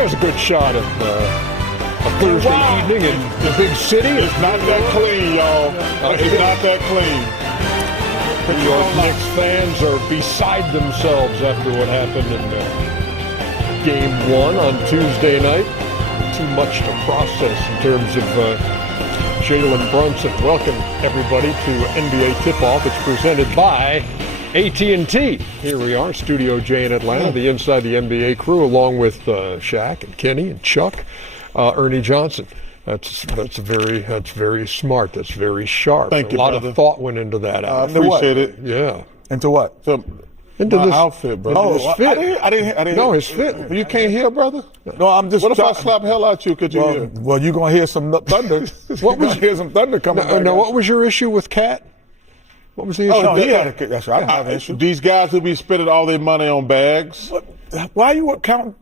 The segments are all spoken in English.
there's a good shot of a Thursday evening in the big city. It's not that clean, y'all. It's not that clean. The New York Knicks fans are beside themselves after what happened in Game 1 on Tuesday night. Too much to process in terms of Jalen Brunson. Welcome, everybody, to NBA Tip-Off. It's presented by AT&T. Here we are, Studio J in Atlanta, the Inside the NBA crew, along with Shaq and Kenny and Chuck, Ernie Johnson. That's very smart. That's very sharp. Thank you, a lot brother. of thought went into that. I appreciate it. Yeah. Into what? Into my outfit, brother. Oh, his fit. I didn't. No, his fit. You can't hear, brother? No, I'm just. What if I slap hell out you? Could you hear? Well, you're gonna hear some thunder. What was hear some thunder coming? No, what was your issue with Cat? What was the issue? Oh, no, he had a, that's right. I don't have an issue. These guys who be spending all their money on bags. Why are you counting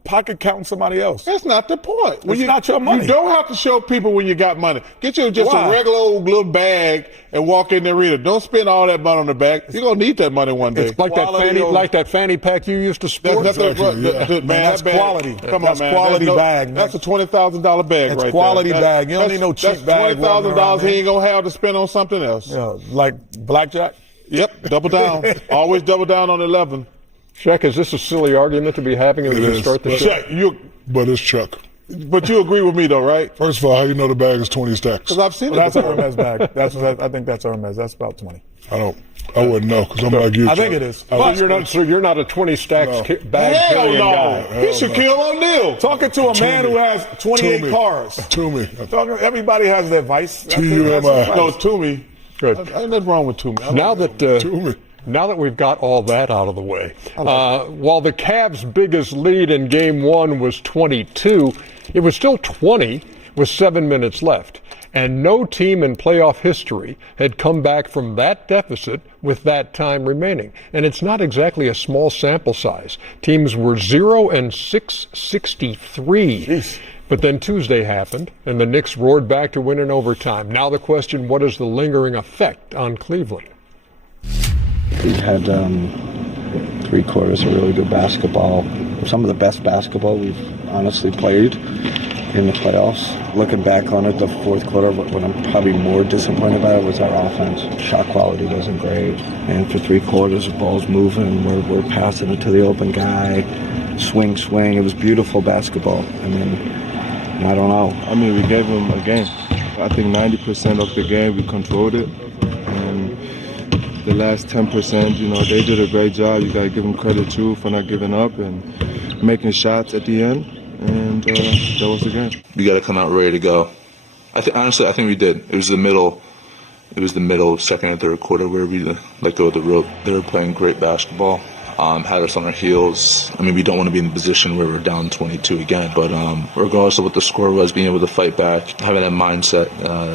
somebody else? That's not the point. It's not your money. You don't have to show people when you got money. Get you just a regular old little bag and walk in the arena. Don't spend all that money on the bag. You're gonna need that money one day. It's like that fanny pack you used to sport. That's quality. Come on, man. Quality bag. That's a $20,000 bag right there. Quality bag. You don't need no cheap bag. $20,000 he ain't gonna have to spend on something else. Yeah, like blackjack. Yep, double down. Always double down on 11. Shaq, is this a silly argument to be having as we start the show? Shaq, but it's Chuck. But you agree with me, though, right? First of all, how do you know the bag is 20 stacks? Because I've seen it. That's a Hermes bag. I think that's Hermes. That's about 20. I wouldn't know because I'm like you. I think it is. So you're not a 20 stacks bag carrying guy. He's Shaquille O'Neal. Talking to a man who has 28 cars. To me. Everybody has their vice. T-U-M-I. No, to me. Good. Ain't nothing wrong with to me. Now that we've got all that out of the way, while the Cavs' biggest lead in Game 1 was 22, it was still 20 with 7 minutes left. And no team in playoff history had come back from that deficit with that time remaining. And it's not exactly a small sample size. Teams were 0-663. Jeez. But then Tuesday happened, and the Knicks roared back to win in overtime. Now the question, what is the lingering effect on Cleveland? We've had 3 quarters of really good basketball. Some of the best basketball we've honestly played in the playoffs. Looking back on it, the fourth quarter, what I'm probably more disappointed about was our offense. Shot quality wasn't great. And for 3 quarters, the ball's moving. We're passing it to the open guy. Swing. It was beautiful basketball. I mean, I don't know. I mean, we gave them a game. I think 90% of the game we controlled it. And the last 10%, they did a great job. You got to give them credit, too, for not giving up and making shots at the end. And that was the game. We got to come out ready to go. Honestly, I think we did. It was the middle, second and third quarter where we let go of the rope. They were playing great basketball. Had us on our heels. I mean, we don't want to be in a position where we're down 22 again. But regardless of what the score was, being able to fight back, having that mindset,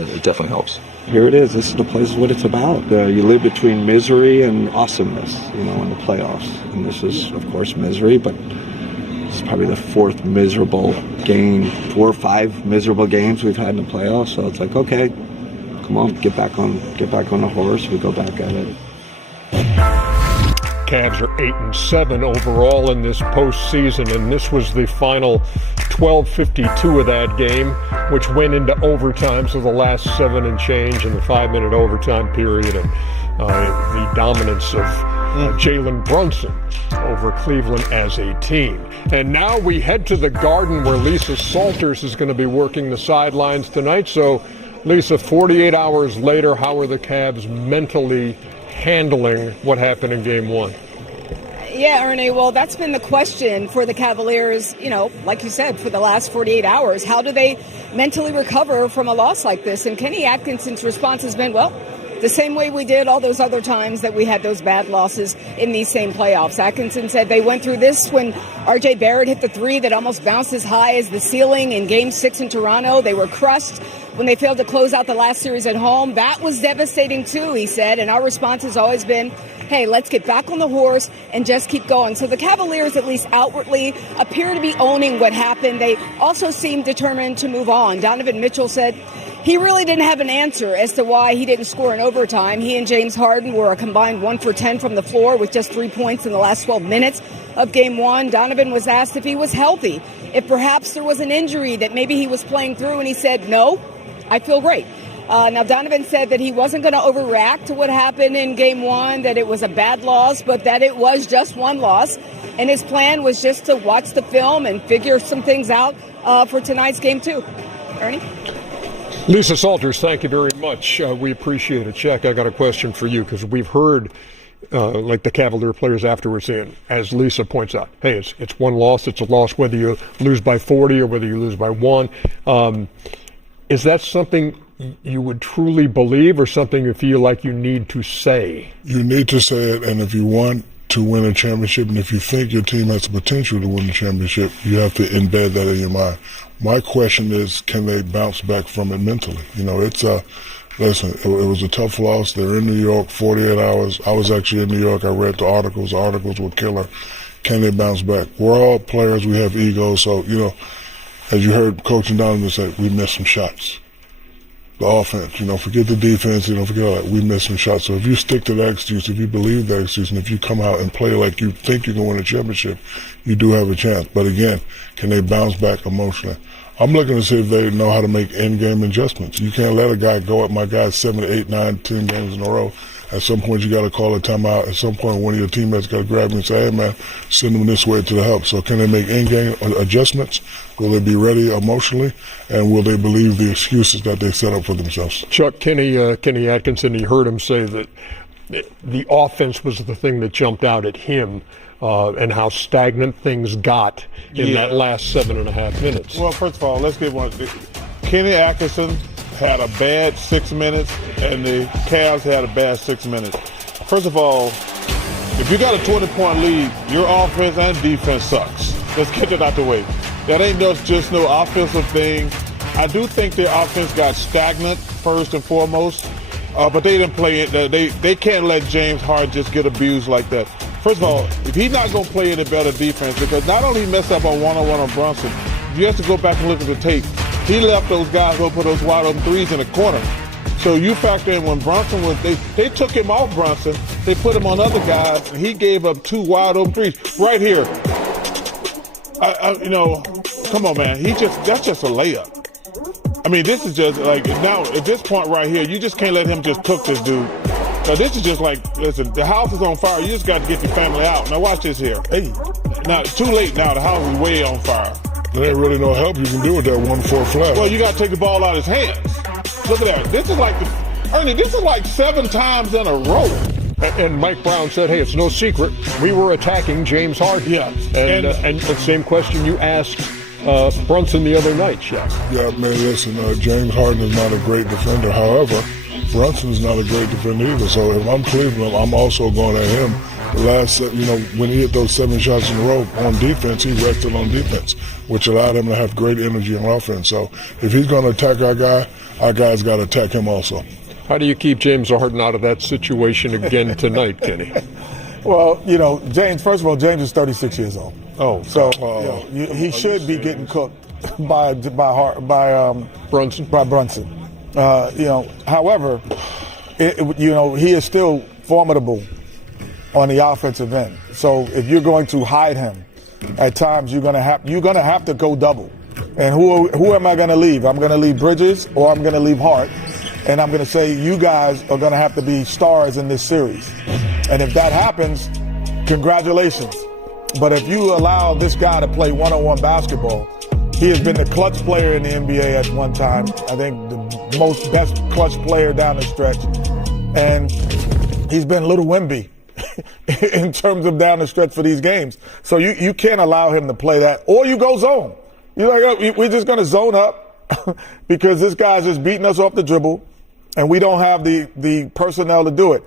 it definitely helps. Here it is. This is the place what it's about. You live between misery and awesomeness, in the playoffs. And this is, of course, misery, but it's probably the 4th miserable game, 4 or 5 miserable games we've had in the playoffs. So it's like, okay, come on, get back on the horse. We go back at it. Cavs are 8-7 overall in this postseason, and this was the final 12:52 of that game, which went into overtime, so the last 7 and change in the 5-minute overtime period, and the dominance of Jalen Brunson over Cleveland as a team. And now we head to the Garden where Lisa Salters is going to be working the sidelines tonight. So, Lisa, 48 hours later, how are the Cavs mentally handling what happened in Game 1? Yeah, Ernie, well, that's been the question for the Cavaliers, like you said, for the last 48 hours. How do they mentally recover from a loss like this? And Kenny Atkinson's response has been, well, the same way we did all those other times that we had those bad losses in these same playoffs. Atkinson said they went through this when R.J. Barrett hit the 3 that almost bounced as high as the ceiling in Game 6 in Toronto. They were crushed when they failed to close out the last series at home. That was devastating, too, he said. And our response has always been, hey, let's get back on the horse and just keep going. So the Cavaliers, at least outwardly, appear to be owning what happened. They also seem determined to move on. Donovan Mitchell said he really didn't have an answer as to why he didn't score in overtime. He and James Harden were a combined 1 for 10 from the floor with just 3 points in the last 12 minutes of Game 1. Donovan was asked if he was healthy, if perhaps there was an injury that maybe he was playing through, and he said, no, I feel great. Now, Donovan said that he wasn't going to overreact to what happened in Game 1, that it was a bad loss, but that it was just one loss. And his plan was just to watch the film and figure some things out for tonight's Game 2. Ernie? Lisa Salters, thank you very much. We appreciate it. Shaq, I got a question for you because we've heard like the Cavalier players afterwards saying, as Lisa points out, hey, it's one loss. It's a loss whether you lose by 40 or whether you lose by 1. Is that something you would truly believe or something you feel like you need to say? You need to say it, and if you want to win a championship, and if you think your team has the potential to win the championship, you have to embed that in your mind. My question is, can they bounce back from it mentally? You know, listen, it was a tough loss. They're in New York, 48 hours. I was actually in New York. I read the articles. The articles were killer. Can they bounce back? We're all players. We have egos. So, you know, as you heard Coach and Donovan say, we missed some shots. The offense, you know, forget the defense, you know, forget all that. We missed some shots. So if you stick to that excuse, if you believe that excuse, and if you come out and play like you think you're going to win a championship, you do have a chance. But again, can they bounce back emotionally? I'm looking to see if they know how to make in-game adjustments. You can't let a guy go up. My guy's 7, 8, 9, 10 games in a row. At some point, you got to call a timeout. At some point, one of your teammates got to grab me and say, hey, man, send them this way to the help. So can they make in-game adjustments? Will they be ready emotionally? And will they believe the excuses that they set up for themselves? Chuck, Kenny Atkinson, you heard him say that the offense was the thing that jumped out at him and how stagnant things got in that last 7.5 minutes. Well, first of all, let's get one. Kenny Atkinson had a bad 6 minutes, and the Cavs had a bad 6 minutes. First of all, if you got a 20-point lead, your offense and defense sucks. Let's get it out the way. That ain't just no offensive thing. I do think their offense got stagnant first and foremost, but they didn't play it. They can't let James Harden just get abused like that. First of all, if he's not going to play any better defense, because not only he messed up on one-on-one on Brunson, if you have to go back and look at the tape, he left those guys open for those wide open threes in the corner. So you factor in when Brunson was, they took him off Brunson, they put him on other guys, and he gave up 2 wide open threes right here. You know, come on, man. That's just a layup. I mean, this is just like, now at this point right here, you just can't let him just cook this dude. Now this is just like, listen, the house is on fire. You just got to get your family out. Now watch this here. Hey, now it's too late now. The house is way on fire. There ain't really no help you can do with that 1-4 flat. Well, you got to take the ball out of his hands. Look at that. This is like, Ernie, this is like 7 times in a row. And Mike Brown said, hey, it's no secret. We were attacking James Harden. Yeah. And the same question you asked Brunson the other night, Shaq. Yeah, man, listen, James Harden is not a great defender. However, Brunson is not a great defender either. So if I'm Cleveland, I'm also going at him. The last, you know, when he hit those 7 shots in a row on defense, he rested on defense, which allowed him to have great energy on offense. So if he's going to attack our guy's got to attack him also. How do you keep James Harden out of that situation again tonight, Kenny? Well, you know, James, first of all, James is 36 years old. Oh, so you know, he should be getting cooked by Brunson. By Brunson. You know, however, you know, he is still formidable on the offensive end. So if you're going to hide him, at times you're gonna have to go double. And who am I going to leave? I'm going to leave Bridges or I'm going to leave Hart. And I'm going to say you guys are going to have to be stars in this series. And if that happens, congratulations. But if you allow this guy to play one-on-one basketball, he has been the clutch player in the NBA at one time. I think the most best clutch player down the stretch. And he's been Little Wemby in terms of down the stretch for these games. So you can't allow him to play that. Or you go zone. You're like, we're just going to zone up because this guy's just beating us off the dribble and we don't have the personnel to do it.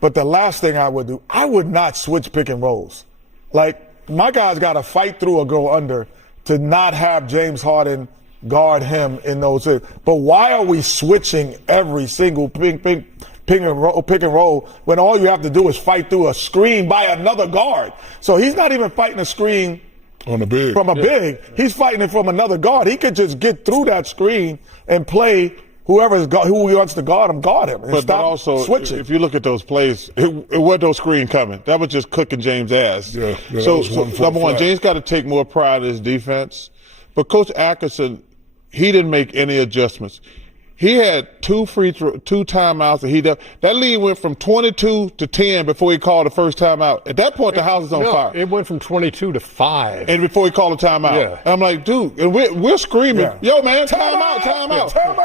But the last thing I would do, I would not switch pick and rolls. Like, my guy's got to fight through or go under to not have James Harden guard him in those areas. But why are we switching every single pick and roll when all you have to do is fight through a screen by another guard? So he's not even fighting a screen on a big. From a big. He's fighting it from another guard. He could just get through that screen and play who wants to guard him, guard him. And But stop also, switching. if you look at those plays, it wasn't no screen coming. That was just cooking James' ass. Yeah, so that was one number one, flat. James got to take more pride in his defense. But Coach Atkinson, he didn't make any adjustments. He had two timeouts, and that lead went from 22 to 10 before he called the first timeout. At that point, the house is on fire. It went from 22 to 5. And before he called a timeout. Yeah. And I'm like, dude, and we're screaming, Yeah. yo, man, timeout.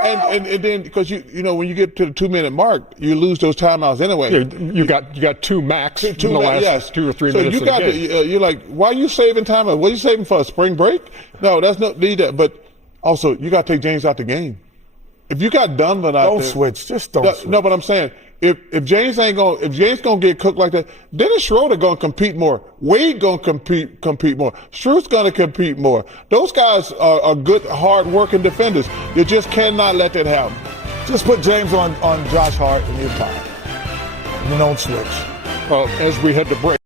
And then, because you know, when you get to the 2-minute mark, you lose those timeouts anyway. You got two max in the last 2 or 3 so minutes you of the got game. you're like, why are you saving timeout? What are you saving for, a spring break? No, that's not need that. But also, you got to take James out the game. If you got Donovan out Don't there, switch. Just don't switch. No, but I'm saying if James gonna get cooked like that, Dennis Schroeder gonna compete more. Wade gonna compete more. Struth's gonna compete more. Those guys are good, hard working defenders. You just cannot let that happen. Just put James on Josh Hart and you're fine. You don't switch. Well, as we head to break.